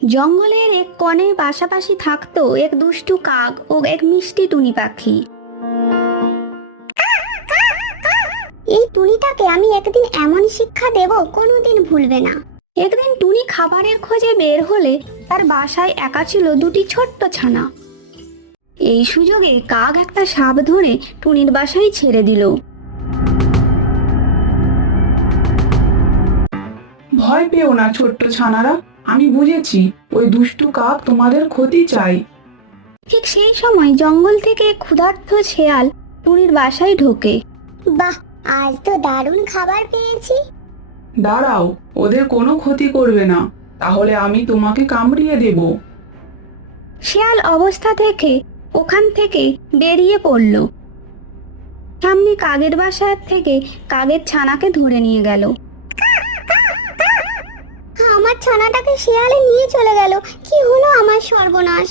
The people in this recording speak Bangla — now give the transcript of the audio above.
জঙ্গলের এক কোণে পাশাপাশি থাকতো এক দুষ্টু কাক ও এক মিষ্টি টুনি পাখি। এই টুনিটাকে আমি একদিন এমন শিক্ষা দেব কোনোদিন ভুলবে না। একদিন টুনি খাবারের খোঁজে বের হলে তার বাসায় একা ছিল দুটি ছোট্ট ছানা। এই সুযোগে কাক একটা সাপ ধরে টুনির বাসায় ছেড়ে দিল। ভয় পেও না ছোট্ট ছানারা, আমি বুঝেছি ওই দুষ্টু কাক তোমাদের ক্ষতি চাই। ঠিক সেই সময় জঙ্গল থেকে ক্ষুধার্ত শেয়াল টুনির বাসায় ঢোকে। বাহ, আজ তো দারুণ খাবার পেয়েছি। দাঁড়াও, ওদের কোনো ক্ষতি করবে না, তাহলে আমি তোমাকে কামড়িয়ে দেব। শেয়াল অবস্থা থেকে ওখান থেকে বেরিয়ে পড়ল। সামনে কাকের বাসার থেকে কাকের ছানাকে ধরে নিয়ে গেল। আমার ছানাটাকে শিয়ালে নিয়ে চলে গেল, কি হলো আমার সর্বনাশ।